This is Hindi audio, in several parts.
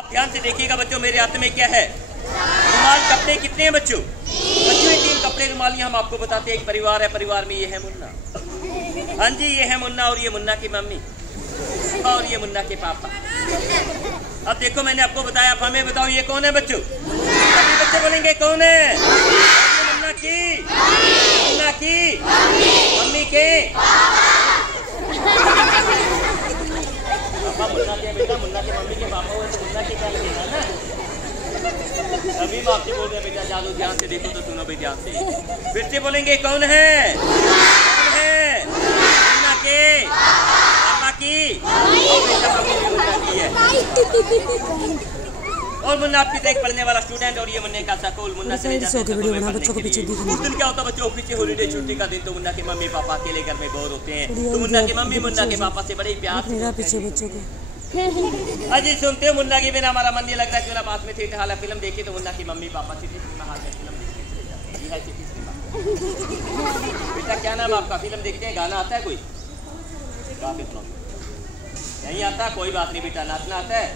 आप ध्यान से देखिएगा बच्चों, मेरे हाथ में क्या है? रुमाल। कपड़े कितने हैं बच्चों? बच्चों ये 3 कपड़े रुमालियाँ हम आपको बताते हैं। एक परिवार है, परिवार में ये है मुन्ना। हाँ जी, ये है मुन्ना और ये मुन्ना की मम्मी और ये मुन्ना के पापा। अब देखो मैंने आपको बताया, आप हमें बताओ ये कौन है बच्चों? सभी बच्चे बोलेंगे कौन है? ये मुन्ना की मम्मी के पापा। मुन्ना के बेटा, मुन्ना के मम्मी के पापा हुए तो मुन्ना के क्या लगेगा ना? अभी मैं आपसे बोल रहे हैं बेटा, जानो ध्यान से देखो तो सुनो भाई ध्यान से। फिर से बोलेंगे कौन है? कौन है? मुन्ना के पापा की और बेटा मम्मी भी मुन्ना की है। और मुन्ना आपकी देख पढ़ने वाला स्टूडेंट और ये मुन्ने का सकूल। मुन्ना चले जाते हैं बच्चों को पीछे। उस दिन क्या होता है बच्चों, पीछे हॉलीडे छुट्टी का दिन, तो मुन्ना के मम्मी पापा अकेले घर में बोर होते हैं, तो मुन्ना की मम्मी मुन्ना के पापा से बड़े प्यार पीछे बच्चों को अजी सुनते हो मुन्ना के बिना हमारा मन नहीं लग रहा, क्यों ना पास में थिएटर हाल है, फिल्म देखी तो मुन्ना की mummy papa city cinema hall में फिल्म देखने चले जाते हैं। ये है सिटी सिनेमा। बेटा क्या नाम आपका? फिल्म देखते हैं, गाना आता है कोई? नहीं आता? कोई बात नहीं बेटा, नाचना आता है?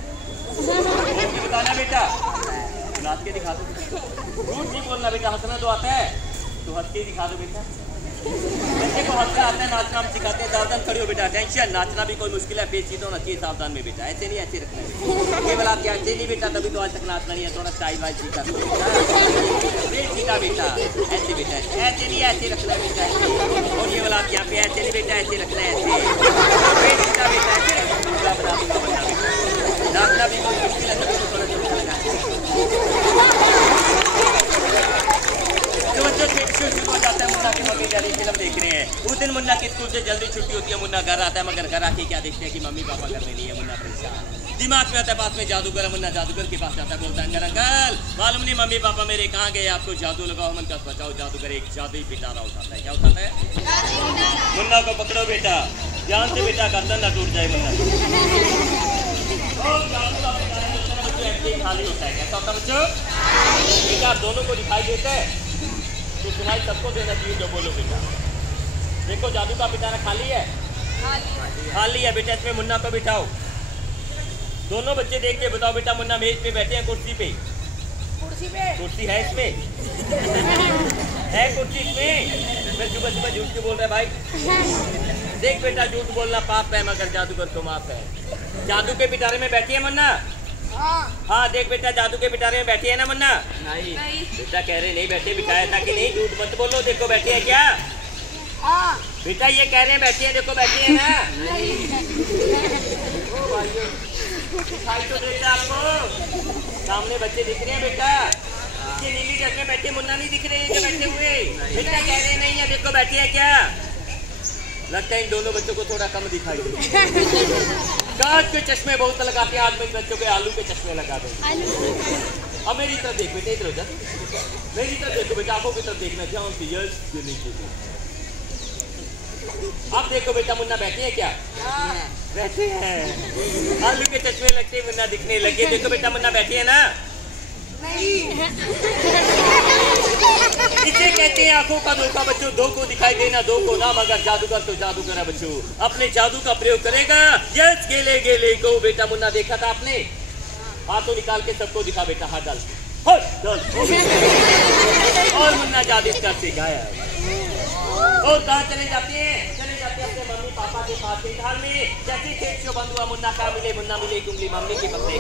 बताना बेटा, नाच के दिखा दो। झूठ नहीं बोलना बेटा, हंसना तो आता है तो हंस के दिखा दो बेटा। बच्चे को हंसना आता है, नाचना हम सिखाते हैं। सावधान खड़ी हो बेटा, टेंशन। नाचना भी कोई मुश्किल है, पेच सीधा होना चाहिए, सावधान में बेटा। ऐसे नहीं, ऐसे रखना है केवल। आप ऐसे नहीं बेटा, तभी तो आज तक नाचना नहीं है। थोड़ा स्टाइल वाइज सीखा पेच सीधा बेटा, ऐसे बेटा, ऐसे नहीं, ऐसे रखना है बेटा। और ये वाला आप यहाँ पे ऐसे नहीं बेटा, ऐसे रखना है, ऐसे पेच सीधा बेटा, ऐसे नाचना भी कोई मुश्किल है, तभी तो थोड़ा सा लगा। तो बच्चों शुरू हो जाता है, मुन्ना की मम्मी डैडी फिल्म देख रहे हैं। उस दिन मुन्ना की स्कूल से जल्दी छुट्टी होती है, मुन्ना घर आता है, मगर घर आके क्या देखते हैं कि मम्मी पापा घर में नहीं है। मुन्ना परेशान, दिमाग में आता है पास में जादूगर है। मुन्ना जादूगर के पास जाता है, बोलता है अंकल मालूम नहीं मम्मी पापा मेरे कहाँ गए, आपको जादू लगाओ, मन का बचाओ। जादूगर एक जादू ही पिटारा उठाता है। क्या उठाता है? मुन्ना को पकड़ो बेटा, ध्यान से बेटा, गर्दन ना टूट जाए मुन्ना। खाली होता है, कैसा होता है बच्चों? बेटा आप दोनों को दिखाई देता है तो सुनाई सबको देना चाहिए जो बोलो बेटा। देखो जादू का पिटारा खाली है, खाली है बेटा। इसमें मुन्ना को बिठाओ, दोनों बच्चे देख के बताओ बेटा। मुन्ना मेज पे बैठे हैं, कुर्सी पे कुर्सी है इसमें है कुर्सी इसमें। मैं सुबह सुबह झूठ क्यों बोल रहा है भाई? देख बेटा झूठ बोलना पाप है, मगर जादूगर तो माफ है। जादू के पिटारे में बैठी है मुन्ना? हाँ देख बेटा, जादू के पिटारे में बैठी है ना मुन्ना? नहीं बेटा, कह रहे नहीं बैठे, बिठाया था कि नहीं? झूठ मत बोलो। देखो बैठी है क्या? बेटा ये कह रहे हैं बैठी है, देखो बैठी है ना? दिखाई तो देता आपको, सामने बच्चे दिख रहे हैं बेटा। ये नीली ड्रेस में बैठे मुन्ना नहीं दिख रहे हैं बैठे हुए? बेटा कह रहे नहीं है, देखो बैठी है क्या? लगता है इन दोनों बच्चों को थोड़ा कम दिखाई दे। कांच के चश्मे बहुत लगाते हैं, आज मेरे बच्चों के आलू के चश्मे लगा दो। अब मेरी तरफ देख बेटा, इधर उधर मेरी तरफ देखो बेटा, आंखों की तरफ देखना चाहिए। आप देखो बेटा, मुन्ना बैठे हैं क्या? बैठे हैं, आलू के चश्मे लगते मुन्ना दिखने लगे। देखो बेटा मुन्ना बैठे हैं ना? इसे कहते हैं आंखों का धोखा बच्चों। दो को दिखाई देना, दो को ना, मगर जादूगर तो जादूगर है बच्चों। अपने जादू का प्रयोग करेगा। यस गेले गेले को बेटा मुन्ना देखा था आपने? हाथों निकाल के सबको दिखा बेटा, हाथ डाल और मुन्ना जादूगर से गाया। और कहाँ चले जाते हैं? चले जाते हैं अपने मम्मी पापा के पास घर में। जैसे खेत शो बंद हुआ, मुन्ना का मिले, मुन्ना मिले कुंगली मम्मी के पत्ते।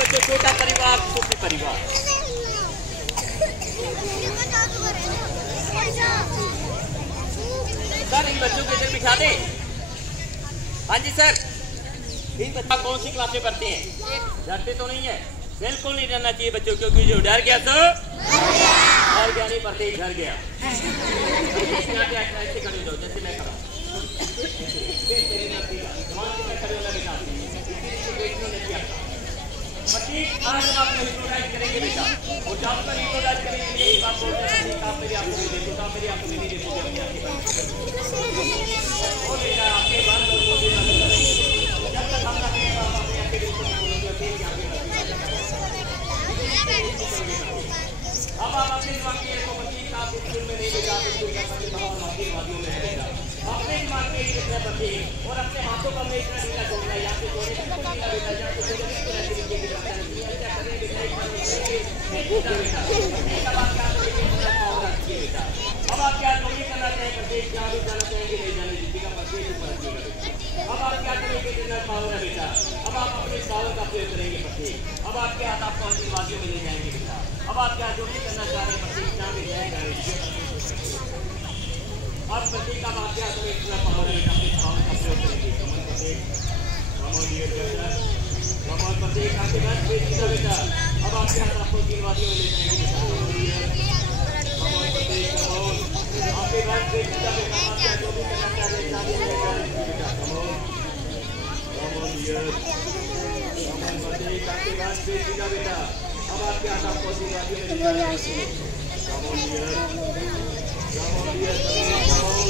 बच्चों छोटा परिवार, सुखी परिवार। सर इन बच्चों को इधर बिठा दें। हाँ जी सर, इन बच्चा कौन सी क्लास में पढ़ते हैं? डरते तो नहीं है? बिल्कुल नहीं डरना चाहिए बच्चों, क्योंकि जो डर गया तो और क्या नहीं पढ़ते ही डर गया। ऐसे खड़े हो जाओ जैसे मैं खड़ा। आज हम आपको हिप्नोटाइज करेंगे बेटा, और जब तक हिप्नोटाइज करेंगे एक बात बोलते हैं, आप मेरी आंखों में देखो, आप मेरी आंखों में नहीं देखोगे, अपनी आंखें बंद और बेटा आंखें बंद और जब तक हम ना करें आप अपनी आंखें बिल्कुल नहीं बोलोगे, फिर आंखें अब आप अपने वाक्य को मसीह का स्कूल में नहीं ले जा सकते, वादियों में पट्टी और अपने हाथों को हमने इतना ढीला छोड़ना है, यहाँ पे छोड़े बिल्कुल ढीला बेटा, यहाँ पे छोड़े बिल्कुल ऐसे नीचे की तरफ जाना चाहिए। अच्छा करें बेटा, एक बार बेटा बेटा अब आप क्या करेंगे पावर रखिए बेटा। अब आप क्या करेंगे करना चाहेंगे प्रत्येक जहाँ भी जाना चाहेंगे नहीं जाने दीजिएगा, प्रत्येक ऊपर रखिएगा बेटा। अब आप क्या करेंगे जितना पावर है बेटा, अब आप अपने पावर का प्रयोग करेंगे प्रत्येक। अब आपके हाथ आपको आशीर्वादियों में ले जाएंगे बेटा। अब आप क्या जो भी करना चाह रहे हैं प्रत्येक जहाँ भी जाएगा अब प्रत्येक का आपके हाथ में इतना पावर है बेटा, अपने पावर का प्रयोग करेंगे। कमल प्रत्येक कमल प्रत्येक आपके हाथ में सीधा बेटा। अब आपके हाथ आपको तीन वादियों में ले जाएंगे बेटा। कमल प्रत्येक कमल आपके हाथ में सीधा बेटा, आप क्या जो भी करना चाह रहे हैं बेटा। कमल कमल प्रत्येक आपके हाथ में सीधा बेटा। अब आपके हाथ आपको तीन वादियों में ले जाएंगे। कमल आपके घर पे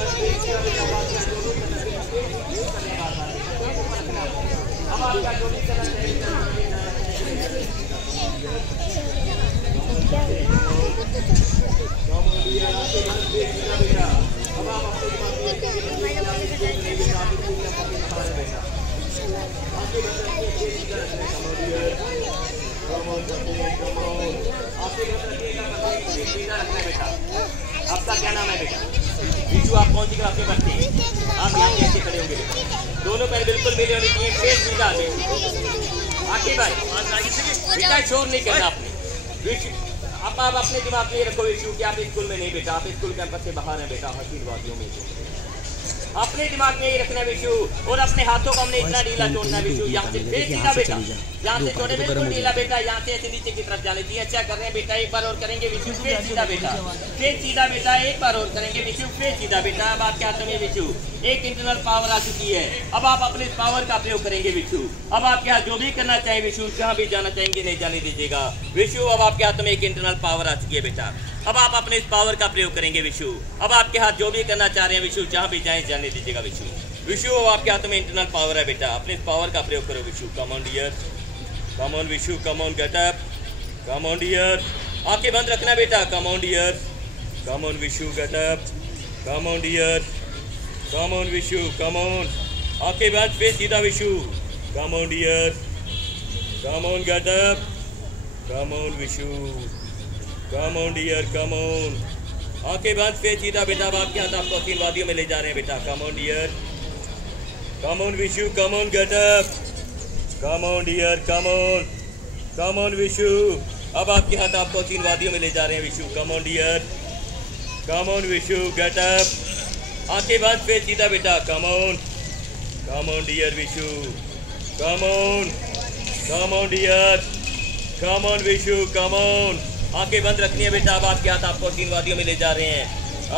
अब आप क्या जोड़ी करना चाहिए। अब आप आपका क्या नाम है बेटा? बीजू, आप कौन सी क्लास में पढ़ते हैं? आप यहाँ कैसे खड़े होंगे बेटा? दोनों पैर बिल्कुल मिले होने चाहिए, पेट सीधा आके भाई बेटा शोर नहीं करना आपने। आप अपने दिमाग में रखो इशू कि आप स्कूल में नहीं बेटा, आप स्कूल कैंपस से बाहर हैं बेटा, हसीन वादियों में अपने दिमाग में ही रखना विशु। और अपने हाथों को हमने इतना ढीला छोड़ना विशु, यहाँ से फिर सीधा बेटा, यहाँ से छोड़े बिल्कुल ढीला बेटा, यहाँ से ऐसे नीचे की तरफ जाने चाहिए। अच्छा कर रहे हैं बेटा, एक बार और करेंगे विशु, फिर सीधा बेटा, फिर सीधा बेटा, एक बार और करेंगे विशु, फिर सीधा बेटा। अब आपके हाथों में विशु एक इंटरनल पावर आ चुकी है। अब आप अपने पावर का प्रयोग करेंगे विशु। अब आपके हाथ जो भी करना चाहे विशु, जहाँ भी जाना चाहेंगे नहीं जाने दीजिएगा विशु। अब आपके हाथों में एक इंटरनल पावर आ चुकी है बेटा। अब आप अपने इस पावर का प्रयोग करेंगे विशु। अब आपके हाथ जो भी करना चाह रहे हैं विशु, जहाँ भी जाए जाने दीजिएगा विशु। विशु अब आपके हाथों में इंटरनल पावर है बेटा, अपने इस पावर का प्रयोग करो Vishu. Come on dear, come on Vishu, come on get up, come on dear, आंखें बंद रखना बेटा। Come on dear, come on Vishu, get up, come on dear, come on Vishu, come on, आंखें बंद, फिर सीधा Vishu. Come on dear, come on get up, come on Vishu, come on dear, come on, आंखें बंद, फिर सीधा बेटा। अब आपके हाथ आपको तीन वादियों में ले जा रहे हैं बेटा। Come on dear, come on Vishu, come on get up, come on dear, come on Vishu. अब आपके हाथ आपको तीन वादियों में ले जा रहे हैं Vishu. Come on dear, come on Vishu, get up, आंखें बंद, फिर सीधा बेटा। Come on dear Vishu, come on dear, come on Vishu, come on, आंखें बंद रखनी है बेटा। अब आपके हाथ आपको तीन वादियों में ले जा रहे हैं।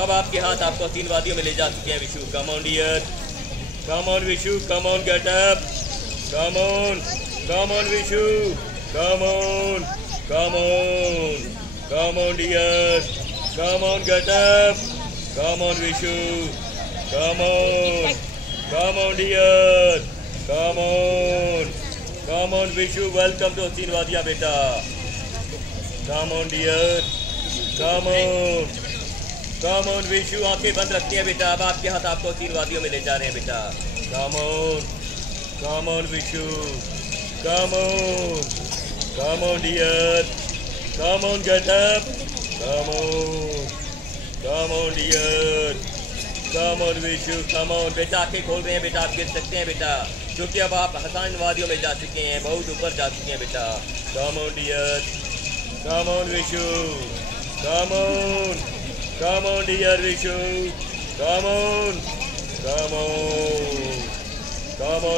अब आपके हाथ आपको तीन वादियों में ले जा चुके हैं Vishu. Come on dear, come on Vishu, come on get up, come on Vishu, come on dear, come on get up, come on Vishu, come on dear, come on Vishu. Welcome to तीन वादियाँ बेटा। Come on dear, come on Vishu, आंखें बंद रखती है बेटा। अब आपके हाथ आपको तीन वादियों में ले जा रहे हैं बेटा। Come on Vishu, come on dear, come on get up, come on dear, come on Vishu, come on बेटा। आंखें खोल रहे हैं बेटा, आप गिर सकते हैं बेटा, क्योंकि अब आप हसान वादियों में जा चुके हैं, बहुत ऊपर जा चुके हैं बेटा। Come on dear, come on Vishu, come on dear Vishu, come on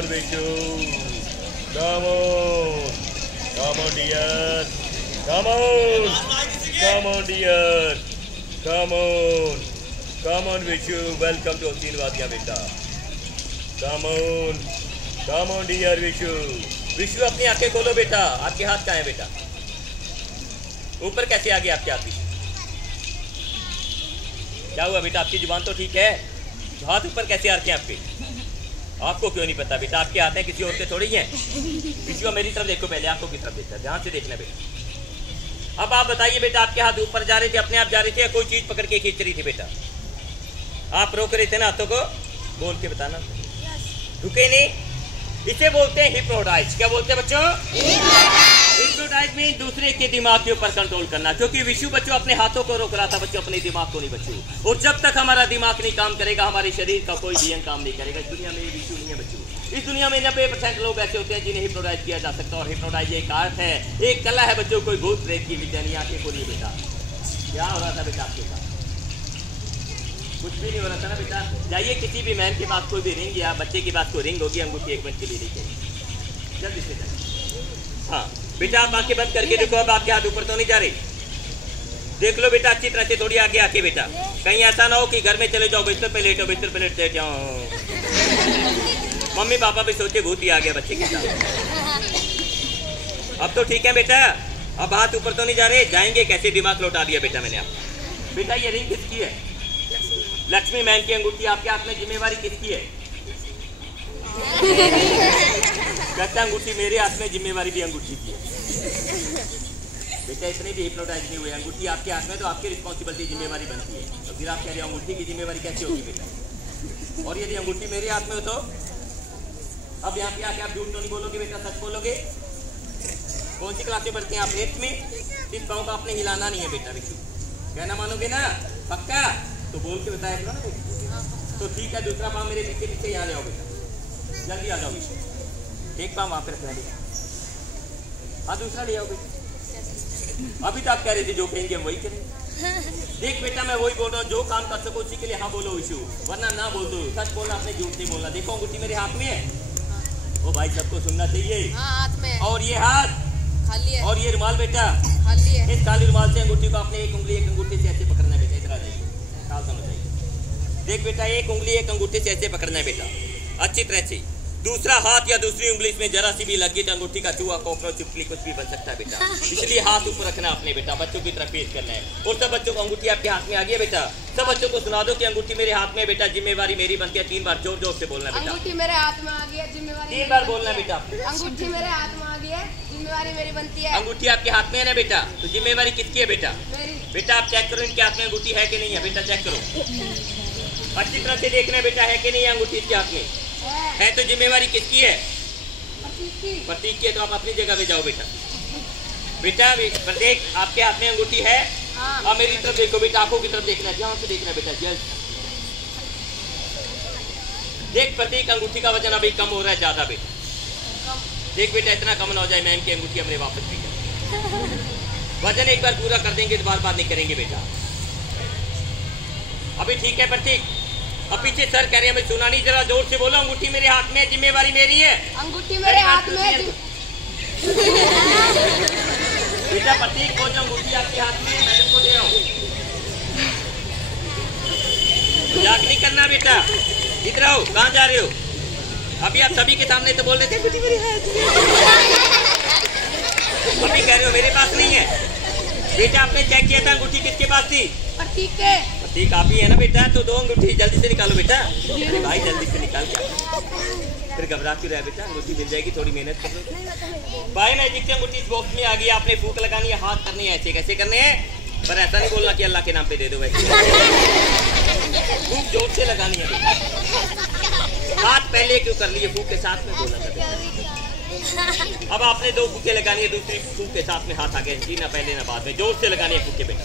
Vishu, come on dear, come on dear, come on Vishu. Welcome to तीन वादियाँ बेटा। Come on dear Vishu. Vishu अपनी आंखें खोलो बेटा। आपके हाथ कहाँ है बेटा? ऊपर कैसे आ गए आपके हाथ? क्या हुआ बेटा? आपकी जुबान तो ठीक है, तो हाथ ऊपर कैसे आ रखे हैं आपके? आपको क्यों नहीं पता बेटा? आपके हाथ हैं किसी और के थोड़ी हैं। विशु मेरी तरफ देखो, पहले आंखों की तरफ देखना, ध्यान से देखना बेटा। अब आप बताइए बेटा, आपके हाथ ऊपर जा रहे थे, अपने आप जा रहे थे, या कोई चीज पकड़ के खींच रही थी बेटा? आप रोक रहे थे ना हाथों को? बोल के बताना। रुके नहीं, इसे बोलते हैं हिप्नोटाइज। क्या बोलते हैं बच्चों? हिप्नोटाइज में दूसरे के दिमाग के ऊपर कंट्रोल करना। क्योंकि विशु बच्चों अपने हाथों को रोक रहा था, बच्चों अपने दिमाग को नहीं बच्चों। और जब तक हमारा दिमाग नहीं काम करेगा, हमारे शरीर का कोई भी अंग काम नहीं करेगा। इस दुनिया में विशु नहीं है बच्चों। इस दुनिया में 90% लोग ऐसे होते हैं जिन्हें हिप्नोटाइज किया जा सकता है। और हिप्नोटाइज एक आर्ट है, एक कला है बच्चों। कोई भूत प्रेत की विद्या आंखें खोलिए बेटा। क्या हो रहा था बेटा आपके साथ? कुछ भी नहीं हो रहा था ना बेटा। जाइए किसी भी मैन के पास, कोई भी रिंग या बच्चे के पास कोई रिंग होगी, अंगूठी 1 मिनट के लिए लेके जल्दी से जाइए। हाँ बेटा, आप आंखें बंद करके देखो। अब आपके हाथ ऊपर तो नहीं जा रहे? देख लो बेटा अच्छी तरह से, थोड़ी आगे आके बेटा। कहीं ऐसा ना हो कि घर में चले जाओ, बिस्तर पे लेटो, बिस्तर पे लेट जाओ, मम्मी पापा भी सोचे भूत ही आ गया बच्चे के साथ। अब तो ठीक है बेटा, अब हाथ ऊपर तो नहीं जा रहे। जाएंगे कैसे? दिमाग लौटा दिया बेटा मैंने आपको। बेटा ये रिंग किसकी है? लक्ष्मी मैन की अंगूठी आपके हाथ में। जिम्मेवारी किसकी है? कहता अंगूठी मेरे हाथ में, जिम्मेवारी भी अंगूठी की है। बेटा इतने भी हिप्नोटाइज नहीं हुए। अंगूठी आपके हाथ में तो आपकी रिस्पॉन्सिबिलिटी, जिम्मेवारी बनती है। तो फिर आप कह रहे हो अंगूठी की जिम्मेवारी कैसे होगी बेटा? और यदि अंगूठी मेरे हाथ में हो तो अब यहाँ पे आके आप झूठ तो नहीं बोलोगे बेटा, सच बोलोगे। कौन सी क्लास में पढ़ते हैं आप? 8th में। इस पाँव का आपने हिलाना नहीं है बेटा विशु। कहना मानोगे ना? पक्का? तो बोल के बताया करो ना। तो ठीक है, दूसरा पाँव मेरे पीछे पीछे यहाँ ले आओ बेटा, जल्दी आ जाओ विशु। एक पाँव वहाँ पे रखना बेटा, हाँ दूसरा ले आओ बेटा। अभी तो आप कह रहे थे जो कहेंगे हम वही करेंगे। देख बेटा मैं वही बोल रहा हूँ, जो काम कर सको उसी के लिए हाँ बोलो विशु, वरना ना बोल दो। सच बोलना, अपने झूठ नहीं बोलना। देखो अंगूठी मेरे हाथ में है। ओ भाई सबको सुनना चाहिए। हाथ में। और ये हाथ खाली है। और ये रुमाल बेटा खाली है। इस काली रुमाल से अंगूठी को आपने एक उंगली एक अंगूठी से ऐसे पकड़ना है बेटा। इधर आ जाइए, ख्याल समझ आइए। देख बेटा एक उंगली एक अंगूठी से ऐसे पकड़ना है बेटा, अच्छी तरह से। दूसरा हाथ या दूसरी उंगली इसमें जरा सी भी लगी तो अंगूठी का चूहा, कॉकरोच, छिपकली कुछ भी बन सकता है बेटा। इसलिए हाथ ऊपर रखना अपने बेटा, बच्चों की तरफ पेश करना है। और सब बच्चों को अंगूठी आपके हाथ में आ गई है बेटा। सब बच्चों को सुना दो कि अंगूठी मेरे हाथ में बेटा, जिम्मेवारी मेरी बनती है। 3 बार जोर जोर से बोलना बेटा। अंगूठी मेरे हाथ में आ गई है, जिम्मेवारी 3 बार बोलना बेटा। अंगूठी मेरे हाथ में आ गई है, जिम्मेवारी मेरी बनती है। अंगूठी आपके हाथ में है ना बेटा, तो जिम्मेवारी किसकी है बेटा? मेरी। बेटा आप चेक करो इनके हाथ में अंगूठी है कि नहीं है बेटा, चेक करो अच्छी तरह से देखना बेटा, है कि नहीं है अंगूठी इसके हाथ में? है तो जिम्मेवारी किसकी है? प्रतीक की है। तो आप अपनी जगह पे जाओ बेटा। बेटा प्रत्येक आपके हाथ में अंगूठी है। अब मेरी तरफ देखो बेटा, आंखों की तरफ देखना है, ध्यान से देखना बेटा। देख प्रत्येक अंगूठी का वजन अभी कम हो रहा है ज्यादा बेटा। देख बेटा इतना कम ना हो जाए मैम की अंगूठी हमने वापस भी कर। वजन एक बार पूरा कर देंगे तो बार बार नहीं करेंगे बेटा। अभी ठीक है प्रतीक। अब पीछे सर कह रहे हैं, मैं सुना नहीं, जरा जोर से बोलो। अंगूठी मेरे हाथ में, जिम्मेवारी मेरी है। अंगूठी मेरे हाथ में। बेटा प्रतीक को जो अंगूठी आपके हाथ में है, मैडम को दे आओ। मजाक नहीं करना बेटा, इधर आओ। कहाँ जा रहे हो? अभी आप सभी के सामने तो बोल रहे थे अंगूठी मेरे हाथ में। अभी कह रहे हो मेरे पास नहीं है। बेटा आपने चेक किया था अंगूठी किसके पास थी? प्रतीक के। प्रतीक आप ही है ना बेटा, तो 2 अंगूठी जल्दी से निकालो बेटा। अरे भाई जल्दी से निकाल के, फिर घबरा क्यों रहा है बेटा? अंगूठी मिल जाएगी, थोड़ी मेहनत कर लो भाई। मैजिक से अंगूठी इस बॉक्स में आ गई। आपने फूंक लगानी है, हाथ करनी है ऐसे। कैसे करने हैं? पर ऐसा नहीं बोलना कि अल्लाह के नाम पे दे दो वैसे। फूंक जोर से लगानी है बेटा। हाथ पहले क्यों कर लिए? फूंक के साथ में बोला था। अब आपने 2 फूके लगानी है, दूसरी फूक के साथ में हाथ आगे जी, ना पहले ना बाद में। जोर से लगानी है फूके बेटा।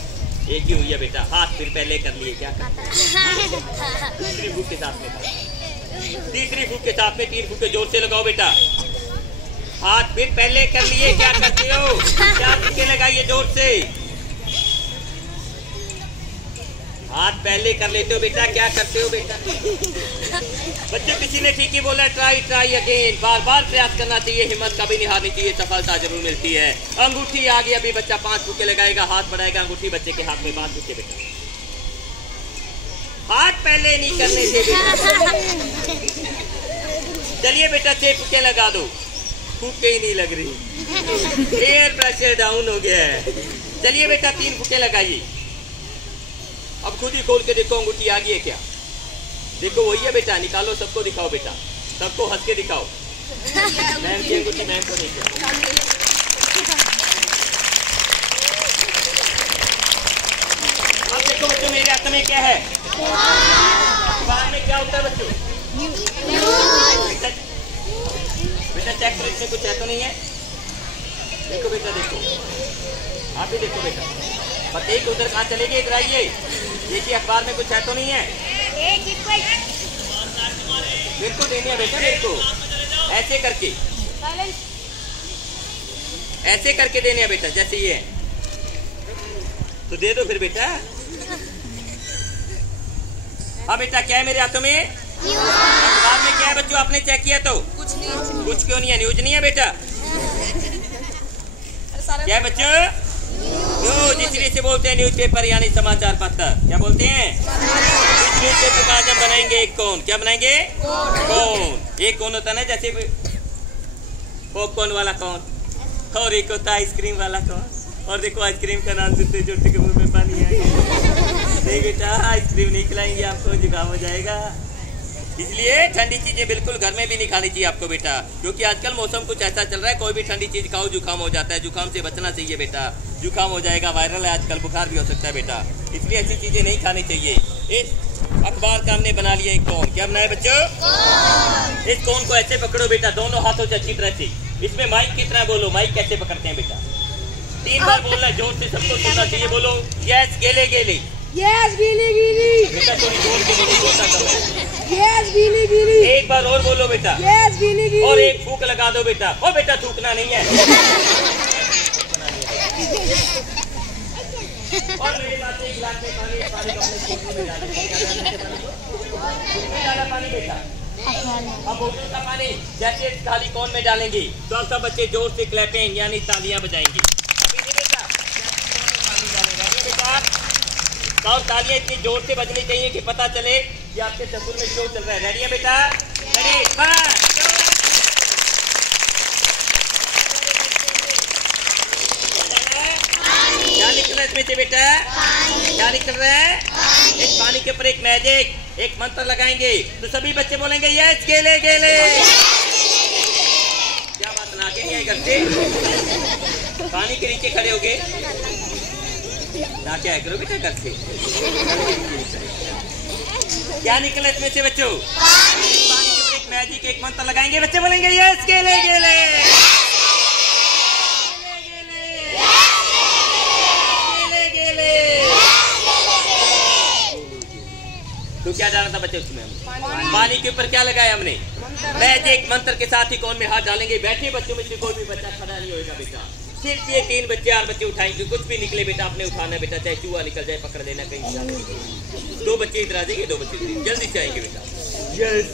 एक ही हुई है बेटा, हाथ फिर पहले कर लिए, क्या करते? दूसरी फूक के साथ में, तीसरी फूक के साथ में 3 फूके जोर से लगाओ बेटा। हाथ फिर पहले कर लिए, क्या करते हो? 4 फूके लगाइए जोर से। हाथ पहले कर लेते हो बेटा, क्या करते हो बेटा? बच्चों किसी ने ठीक ही बोला, ट्राई ट्राई अगेन। बार बार प्रयास करना चाहिए, हिम्मत कभी नहीं हारनी चाहिए, सफलता जरूर मिलती है। अंगूठी आ गई। अभी बच्चा 5 फूके लगाएगा, हाथ बढ़ाएगा। अंगूठी बच्चे के हाथ में 5 फूके बेटा। हाथ पहले नहीं करने से बेटा। चलिए बेटा 6 फूके लगा दो। फूके ही नहीं लग रही, एयर प्रेशर डाउन हो गया है। चलिए बेटा 3 फूके लगाइए। अब खुद ही खोल के देखो अंगूठी आ गई है क्या? देखो वही है बेटा, निकालो, सबको दिखाओ बेटा, सबको हंस के दिखाओ। मैम की अंगूठी मैम को देखो। अब देखो बच्चों मेरे हाथ में क्या है? अखबार में क्या होता है बच्चों? बेटा चेक करो इसमें कुछ है तो नहीं है। देखो बेटा देखो, आप ही देखो बेटा, बताइए उधर कहाँ चलेगी, इधर आइए, देखिए अखबार में कुछ है तो नहीं है। मेरे को देनी है बेटा, मेरे को ऐसे करके देने हैं बेटा, जैसे ये है तो दे दो फिर बेटा। हाँ बेटा क्या है मेरे हाथों में? अखबार में क्या है बच्चों, आपने चेक किया तो? कुछ क्यों नहीं है? न्यूज नहीं है बेटा? क्या है बच्चों? न्यूज, इसलिए से बोलते हैं न्यूज़पेपर यानी समाचार पत्र। क्या बोलते हैं? इस न्यूज़पेपर का आज हम बनाएंगे एक कौन। क्या बनाएंगे? कौन। एक कौन होता है ना, जैसे पॉपकॉर्न वाला कौन, और एक होता है आइसक्रीम वाला कौन। और देखो आइसक्रीम का नाम सुनते छोटे के मुंह में पानी आ गया। नहीं बेटा आइसक्रीम नहीं खिलाएंगे आपको, जुकाम हो जाएगा। इसलिए ठंडी चीजें बिल्कुल घर में भी नहीं खानी चाहिए आपको बेटा, क्योंकि आजकल मौसम कुछ ऐसा चल रहा है, कोई भी ठंडी चीज खाओ जुकाम हो जाता है। जुकाम से बचना चाहिए बेटा, जुकाम हो जाएगा, वायरल है आजकल, बुखार भी हो सकता है बेटा, इसलिए ऐसी चीजें नहीं खानी चाहिए। इस अखबार का हमने बना लिया एक कौन। क्या बनाया बच्चों? इस कौन को ऐसे पकड़ो बेटा, दोनों हाथों से अच्छी तरह से। इसमें माइक की तरह बोलो, माइक कैसे पकड़ते हैं बेटा? 3 बार बोलना है, जोर से सबको सुनना चाहिए। बोलो यस गेले गेले, यस गीली गीली, बेटा थोड़ी जोर के बोलो, बोलना कम है। यस गीली गीली, एक बार और बोलो बेटा, यस गीली गीली, और एक फूक लगा दो बेटा। ओ बेटा थूकना नहीं है। और मेरे पास एक गिलास में पानी को अपने बोतल में डाला पानी बेटा। अब बोतल का पानी जैसे खाली कौन में डालेंगे तो सब बच्चे जोर से क्लैपिंग यानी तालियां बजाएंगे। अभी नहीं बेटा, पानी डालेगा बेटा, और तालियां इतनी जोर से बजनी चाहिए कि पता चले कि आपके स्कूल में शो चल रहा है। रेडी है बेटा? रेडी, क्या निकल रहा है इसमें से बेटा? क्या निकल रहा है? इस पानी के ऊपर एक मैजिक, एक मंत्र लगाएंगे तो सभी बच्चे बोलेंगे यस गेले गेले। क्या बात ना के नहीं करते? पानी के नीचे खड़े होगे ना, क्या करो बेटा करके। क्या निकला इसमें से बच्चों? पानी के ऊपर एक मैजिक, एक मंत्र लगाएंगे, बच्चे बोलेंगे यस गेले गेले। तो क्या डाला था बच्चे उसमें? पानी के ऊपर क्या लगाया हमने? मैजिक मंत्र के साथ ही कौन में हाथ डालेंगे। बैठे बच्चों में से कोई भी बच्चा खड़ा नहीं होगा बेटा, सिर्फ ये 3 बच्चे 4 बच्चे उठाएंगे। कुछ भी निकले बेटा आपने उठाना बेटा, चाहे चूहा निकल जाए पकड़ लेना कहीं। 2 बच्चे इधर आ जाएंगे, 2 बच्चे जल्दी से आएंगे बेटा। यस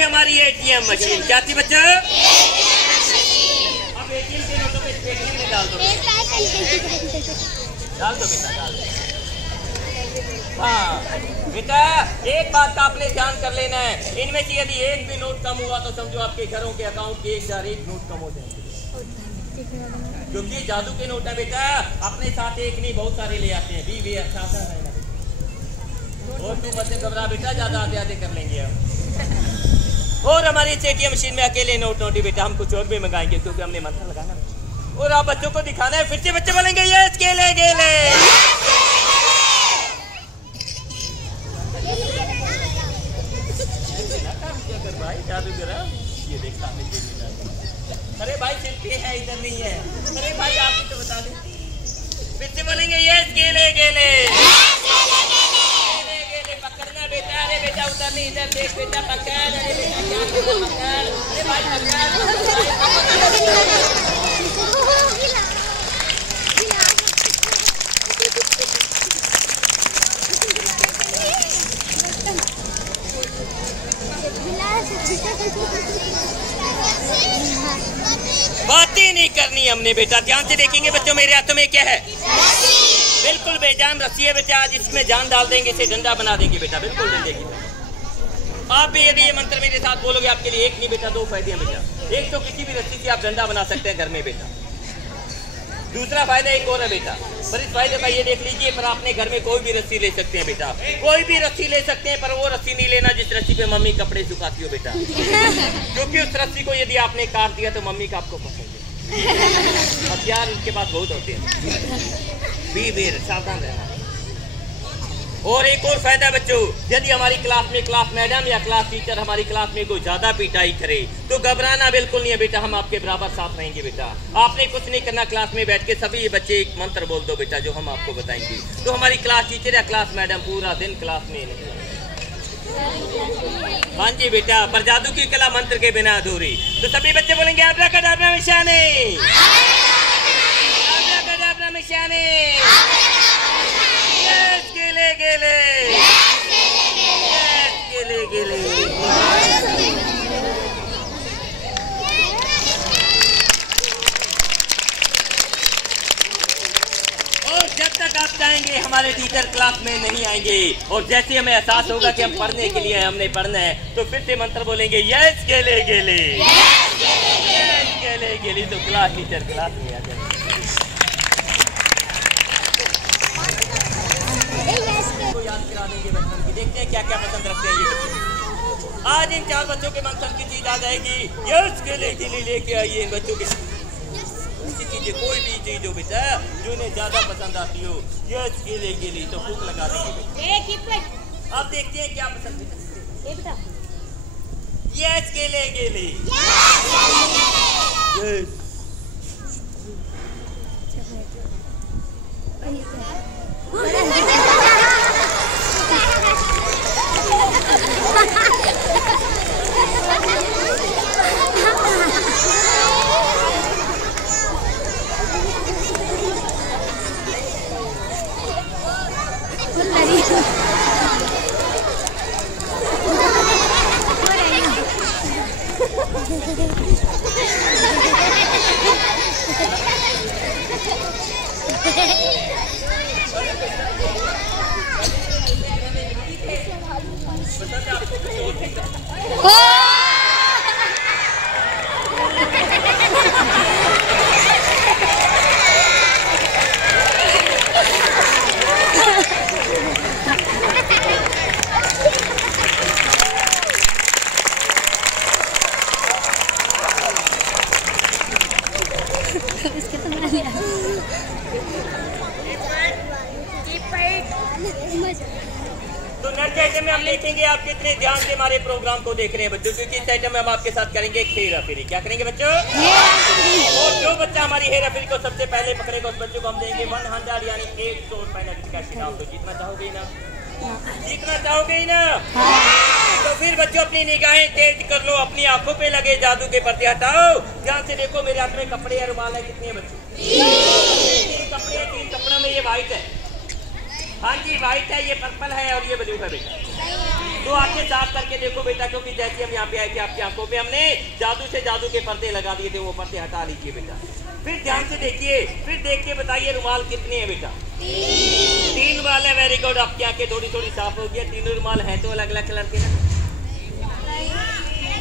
हमारी ATM मशीन। क्या थी बच्चों? अब ATM के नोटों पे पेटीएम में डाल दो बेटा, डाल दो। हाँ बेटा, एक बात का आपने ध्यान कर लेना है, इनमें से यदि एक भी नोट कम हुआ तो समझो आपके घरों के अकाउंट के 1001 नोट कम हो जाएंगे। क्योंकि जादू के नोट है बेटा, अपने साथ एक नहीं बहुत सारे ले आते हैं। भी अच्छा है ना बेटा, और तू मत घबरा बेटा, ज्यादा आधे कर लेंगे हम। और हमारी ATM मशीन में अकेले नोट नोटी बेटा, हम कुछ और भी मंगाएंगे क्योंकि हमने मंत्र लगाना और आप बच्चों को दिखाना है। फिर से बच्चे बोलेंगे यस गेले गेले। भाई जादू करा ये देखता। अरे भाई सिर्फ है, इधर नहीं है। अरे भाई आप ही तो बता दें। फिर से बोलेंगे यस गेले गेले। पकड़ना बेटा, अरे बेटा उधर नहीं इधर देख बेटा, पकड़। अरे बेटा क्या पकड़, अरे भाई पकड़। बात ही नहीं करनी हमने बेटा। ध्यान से देखेंगे बच्चों, मेरे हाथों में क्या है? बिल्कुल बेजान रस्सी है बेटा। आज इसमें जान डाल देंगे, इसे डंडा बना देंगे बेटा, बिल्कुल डंडे की। आप भी यदि ये मंत्र मेरे साथ बोलोगे, आपके लिए एक नहीं बेटा, दो फायदे हैं बेटा। एक तो किसी भी रस्सी से आप डंडा बना सकते हैं घर में बेटा। दूसरा फायदा एक और है बेटा, पर इस फायदे का ये देख लीजिए, पर आपने घर में कोई भी रस्सी ले सकते हैं बेटा, कोई भी रस्सी ले सकते हैं, पर वो रस्सी नहीं लेना जिस रस्सी पे मम्मी कपड़े सुखाती हो बेटा। क्योंकि उस रस्सी को यदि आपने काट दिया तो मम्मी का आपको पसंद है। हथियार उनके पास बहुत होते हैं, बीवेर, सावधान रहना। और एक और फायदा बच्चों, यदि हमारी क्लास में क्लास मैडम या क्लास टीचर हमारी क्लास में कोई ज्यादा पिटाई करे तो घबराना बिल्कुल नहीं है बेटा, हम आपके बराबर साथ रहेंगे बेटा। आपने कुछ नहीं करना, क्लास में बैठ के सभी ये बच्चे एक मंत्र बोल दो बेटा, जो हम आपको बताएंगे। तो हमारी क्लास टीचर या क्लास मैडम पूरा दिन क्लास में नहीं। हाँ जी बेटा, पर जादू की कला मंत्र के बिना अधूरी। तो सभी बच्चे बोलेंगे अब्राकडाब्रा मिशाने, अब्राकडाब्रा मिशाने, गेले गेले, गेले गेले। और जब तक आप चाहेंगे हमारे टीचर क्लास में नहीं आएंगे, और जैसे हमें एहसास होगा कि हम पढ़ने के लिए हमने पढ़ना है, तो फिर से मंत्र बोलेंगे यस गेले गेले, यस गेले गेले, तो क्लास टीचर क्लास में आ जाएंगे। याद करा देंगे बचपन की, देखते हैं क्या क्या पसंद रखते हैं ये बच्चे। आज इन 4 बच्चों के मन की चीज आ जाएगी, यस गेले गेले लेके आइए इन बच्चों के। ऐसी चीजें कोई भी चीज हो बेटा जो इन्हें ज्यादा पसंद आती हो, यस गेले गेले, तो फूक लगा देंगे। अब देखते हैं क्या पसंद बेटा। यस गेले गेले, यस। तो नेक्स्ट आइटम में हम देखेंगे आप कितने ध्यान से हमारे प्रोग्राम को देख रहे हैं बच्चों, क्योंकि इस आइटम में हम आपके साथ करेंगे हेरा फेरी। क्या करेंगे बच्चों? और जो बच्चा हमारी हेरा फेरी को सबसे पहले पकड़ेगा उस बच्चों को हम देंगे 100 यानी 100 रुपए कैश इनाम। तो जीतना चाहोगे ना? जीतना चाहोगे ना? तो फिर बच्चों अपनी निगाहें तेज कर लो, अपनी आंखों पे लगे जादू के पर्दे हटाओ, ध्यान से देखो। मेरे हाथ में कपड़े या रुमाल है, कितने बच्चों? 3 कपड़े। 3 कपड़ों में ये व्हाइट है, हाँ जी व्हाइट है, ये पर्पल है और ये ब्लू है बेटा। तो आंखें साफ करके देखो बेटा, क्योंकि जैसे हम यहाँ पे आए थे आपकी आंखों पे हमने जादू से जादू के पर्दे लगा दिए थे, वो पर्दे हटा लीजिए बेटा। फिर ध्यान से देखिए, फिर देख के बताइए रुमाल कितने हैं बेटा? 3 रुमाल है। वेरी गुड, आपकी आंखें थोड़ी थोड़ी साफ हो गई। 3 रुमाल है तो अलग अलग कलर के ना।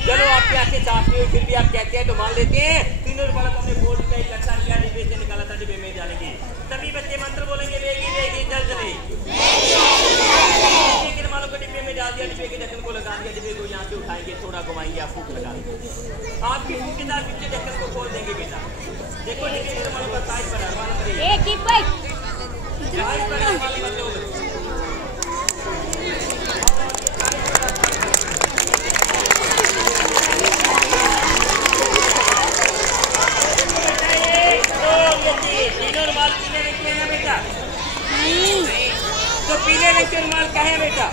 चलो आपकी आंखें साफ नहीं हुई, फिर भी आप कहते हैं रुमाल लेते हैं। 3 रुमाल को हमने बोर्ड पे इकट्ठा किया, डिब्बे से निकाला था, डिब्बे में डालेंगे। सभी बच्चे मंत्र बोलेंगे बेगी बेगी जल्द जल्दी। रुमालों को डिब्बे में डाल दिया, डिब्बे के ढक्कन को लगा दिया, डिब्बे को यहाँ से उठाएंगे, थोड़ा घुमाएंगे, आप फूक लगा देंगे। आपकी फूक के साथ पीछे ढक्कन को खोल देंगे बेटा। देखो देखिए रुमालों का साइज बढ़ा, तीनों रुमाल पीले रंग के हैं बेटा। तो पीले रंग के रुमाल क्या है बेटा?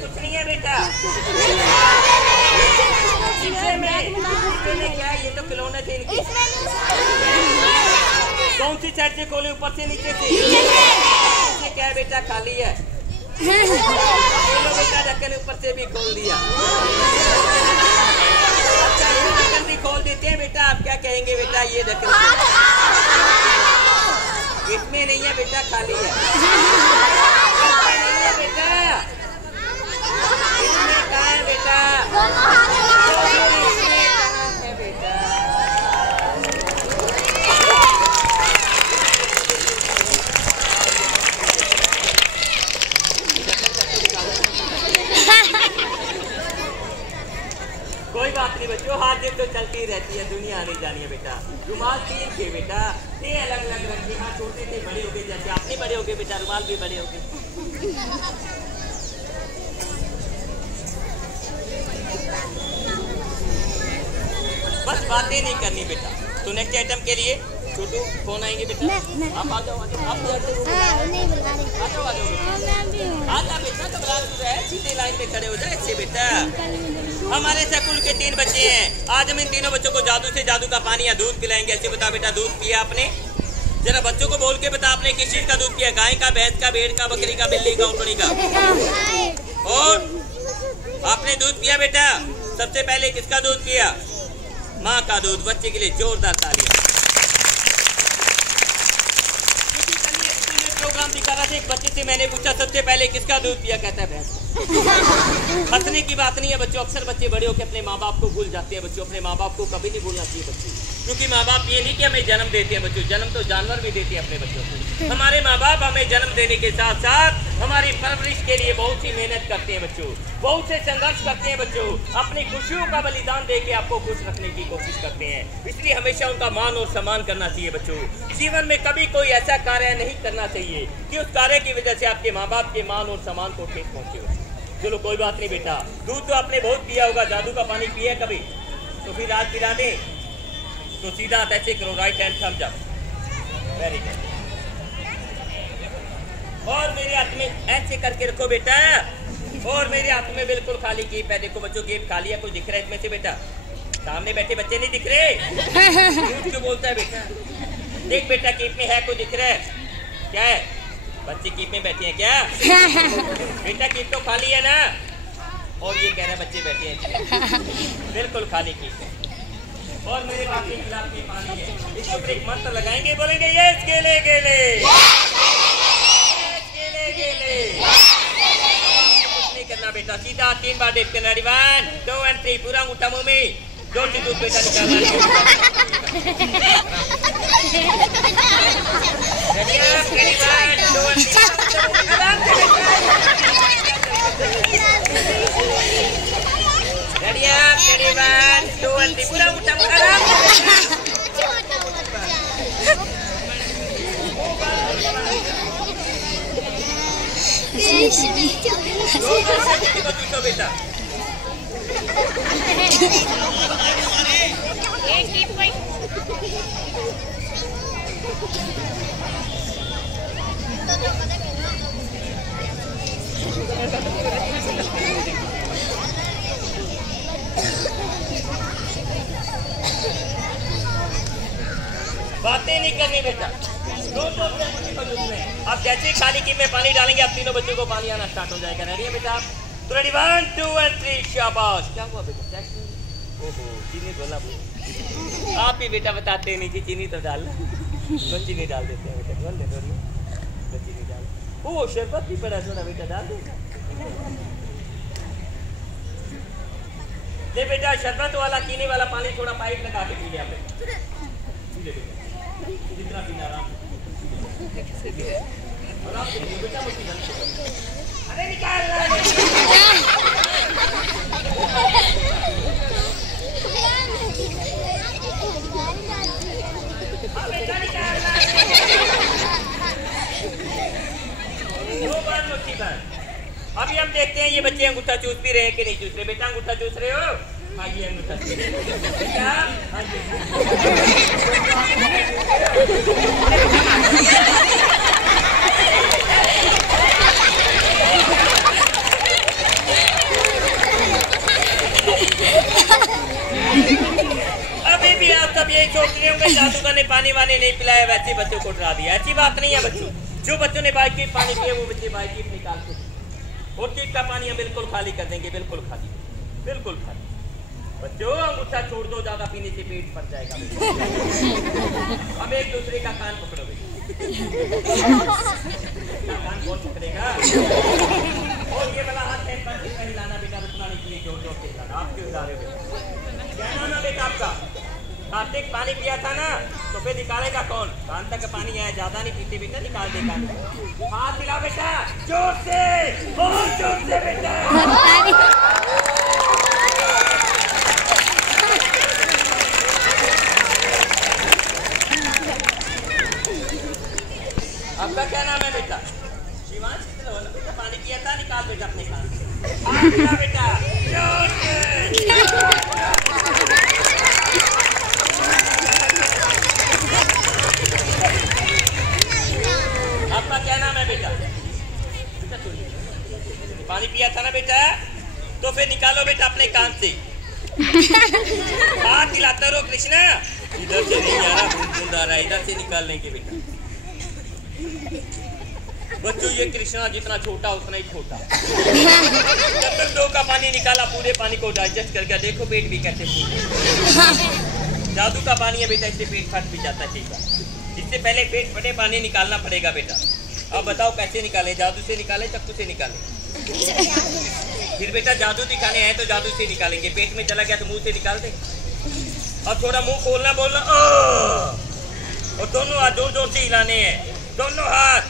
कुछ नहीं है बेटा। क्या है? ये तो खिलौने थे इनके। कौन सी साइड से खोले? ऊपर से नीचे से? क्या है बेटा? खाली है। बेटा ढक्कन ऊपर से भी खोल दिया। ये देखो इसमें नहीं है बेटा, खाली है। इसमें नहीं है बेटा, इसमें कहाँ है बेटा? इसमें कहाँ है बेटा? कोई बात नहीं बच्चों, हाथ जेब तो चलती रहती है, दुनिया आनी जानी है बेटा। रुमाल 3 थे बेटा, 3 अलग अलग रंग के। हाँ छोटे थे, बड़े हो गए, जैसे आपने बड़े हो गए बेटा, रुमाल भी बड़े हो गए। बस बातें नहीं करनी बेटा। तो नेक्स्ट आइटम के लिए छोटू कौन आएंगे बेटा? आप आ जाओ, आप भी आ जाओ, आजा बेटा, घबरा क्यों रहे? सीधे लाइन में खड़े हो जाए अच्छे बेटा। हमारे स्कूल के 3 बच्चे हैं, आज हम इन तीनों बच्चों को जादू से जादू का पानी या दूध पिलाएंगे। ऐसे बता बेटा, दूध पिया आपने? जरा बच्चों को बोल के बता, आपने किस चीज का दूध पिया? गाय का, भैंस का, भेड़ का, बकरी का, बिल्ली का, ऊँटनी का? और आपने दूध पिया बेटा? सबसे पहले किसका दूध पिया? माँ का दूध। बच्चे के लिए जोरदार तालियां। प्रोग्राम दिखा रहा था, एक बच्चे से मैंने पूछा सबसे पहले किसका दूध पिया? कहता है भैंस। हंसने की बात नहीं है बच्चों, अक्सर बच्चे बड़े होकर अपने माँ बाप को भूल जाते हैं बच्चों। अपने माँ बाप को कभी नहीं भूलना चाहिए बच्चों, क्योंकि माँ बाप ये नहीं कि हमें जन्म देते हैं बच्चों, जन्म तो जानवर भी देते हैं अपने बच्चों को। हमारे माँ बाप हमें जन्म देने के साथ साथ हमारी परवरिश के लिए बहुत सी मेहनत करते हैं बच्चों, बहुत से संघर्ष करते हैं बच्चों, अपनी खुशियों का बलिदान देके आपको खुश रखने की कोशिश करते हैं। इसलिए हमेशा उनका मान और सम्मान करना चाहिए बच्चों। जीवन में कभी कोई ऐसा कार्य नहीं करना चाहिए कि उस कार्य की वजह से आपके माँ बाप के मान और सम्मान को ठेस पहुंचे। चलो कोई बात नहीं बेटा, दूध तो आपने बहुत पिया होगा, जादू का पानी पिया कभी? तो फिर आज पिला दें। तो सीधा ऐसे करो, right hand thumbs up, very good. और मेरे हाथ में ऐसे करके रखो बेटा, और मेरे हाथ में बिल्कुल खाली कीप है। देखो बच्चों, कीप खाली है, कुछ दिख रहा है इसमें से बेटा? सामने बैठे बच्चे नहीं दिख रहे? झूठ क्यों बोलता है बेटा? देख बेटा, कीप में है, कुछ दिख रहा है? क्या है? बच्चे कीप में बैठे हैं क्या? बेटा कीप तो खाली है ना? और ये कह रहे हैं बच्चे बैठे हैं, बिल्कुल खाली कीप है। और मेरे बाप के खिलाफ भी पानी है। इसके ऊपर एक मंत्र लगाएंगे, बोलेंगे यस गेले गेले, गेले गेले। कुछ नहीं करना बेटा, सीधा 3 बार देख करना। 1 2 और 3, पूरा अंगूठा मुंह में, जोर से दूध बेटा निकालना। पूरा अंगूठा आराम से बेटा। बातें नहीं करनी बेटा, अब जैसे खाली की में पानी डालेंगे, आप तीनों बच्चों को पानी आना स्टार्ट हो जाएगा। रेडी है बेटा आप? तो रेडी 1 2 और 3, शाबाश। क्या हुआ बेटा? ओहो, चीनी बोला आप ही बेटा बताते नहीं कि चीनी तो डाल, तो चीनी डाल देते हैं बेटा। बोल दे तो चीनी डाल। ओह शरबत भी बड़ा सोना बेटा, डाल देगा। ले बेटा, शरबत वाला चीनी वाला पानी थोड़ा पाइप लगा के पी लिया आपने, जितना पीना आराम से बेटा। अरे निकाल बेटा, निकाल। 2 बार मुट्ठी बार। अभी हम देखते हैं ये बच्चे अंगूठा चूस भी रहे हैं कि नहीं चूस रहे। बेटा अंगूठा चूस रहे हो? हाँ ये अंगूठा चूस रहे अभी भी आप सब यही सोच रहे होंगे जादूगर ने पानी वानी नहीं पिलाया, वैसे बच्चों को डरा दिया। ऐसी बात नहीं है बच्चों, जो बच्चों ने बाइक की पानी पिया वो बच्चे बाइक की निकाल के और कीप का पानी हम बिल्कुल खाली कर देंगे, बिल्कुल खाली, बिल्कुल खाली। बच्चों अंगूठा छोड़ दो, ज्यादा पीने से पेट फट जाएगा। अब एक दूसरे का कान पकड़ो बेटा। कान कौन पकड़ेगा? और ये वाला हाथ पैर पर हिलाना बेटा, रुकना नहीं चाहिए, जोर जोर से हिलाना। आप क्यों हिला रहे हो बेटा? क्या नाम है बेटा आपका? कार्तिक, पानी पिया था ना, तो फिर निकालेगा कौन? कान तक पानी आया, ज्यादा नहीं पीते बेटा, निकाल देगा। हाथ हिलाओ बेटा, जोर से, बहुत जोर से बेटा। आपका क्या नाम है बेटा? शिवांश, बेटा पानी पिया था, निकाल बेटा अपने कान से। हाथ हिला बेटा, जोर से। आपका क्या नाम है बेटा? पानी पिया था ना बेटा, तो फिर निकालो बेटा अपने कान से। हाथ हिलाते रहो कृष्णा। इधर से नहीं आ रहा, बूंद आ रहा है, इधर से निकाल लेंगे बेटा। बच्चों ये कृष्णा जितना छोटा उतना ही छोटा। जब तक 2 का पानी निकाला, पूरे पानी को डाइजेस्ट कर गया। देखो पेट भी कैसे फूल। जादू का पानी है बेटा, इससे पेट फट भी जाता है। ठीक है, इससे पहले पेट फटे पानी निकालना पड़ेगा बेटा। अब बताओ कैसे निकाले? जादू से निकाले, चाकू से निकाले? फिर बेटा जादू दिखाने हैं तो जादू से निकालेंगे। पेट में चला गया तो मुंह से निकाल दे। अब थोड़ा मुंह खोलना, बोलना। और दोनों हाथ जोर जोर से हिलाने हैं, दोनों हाथ।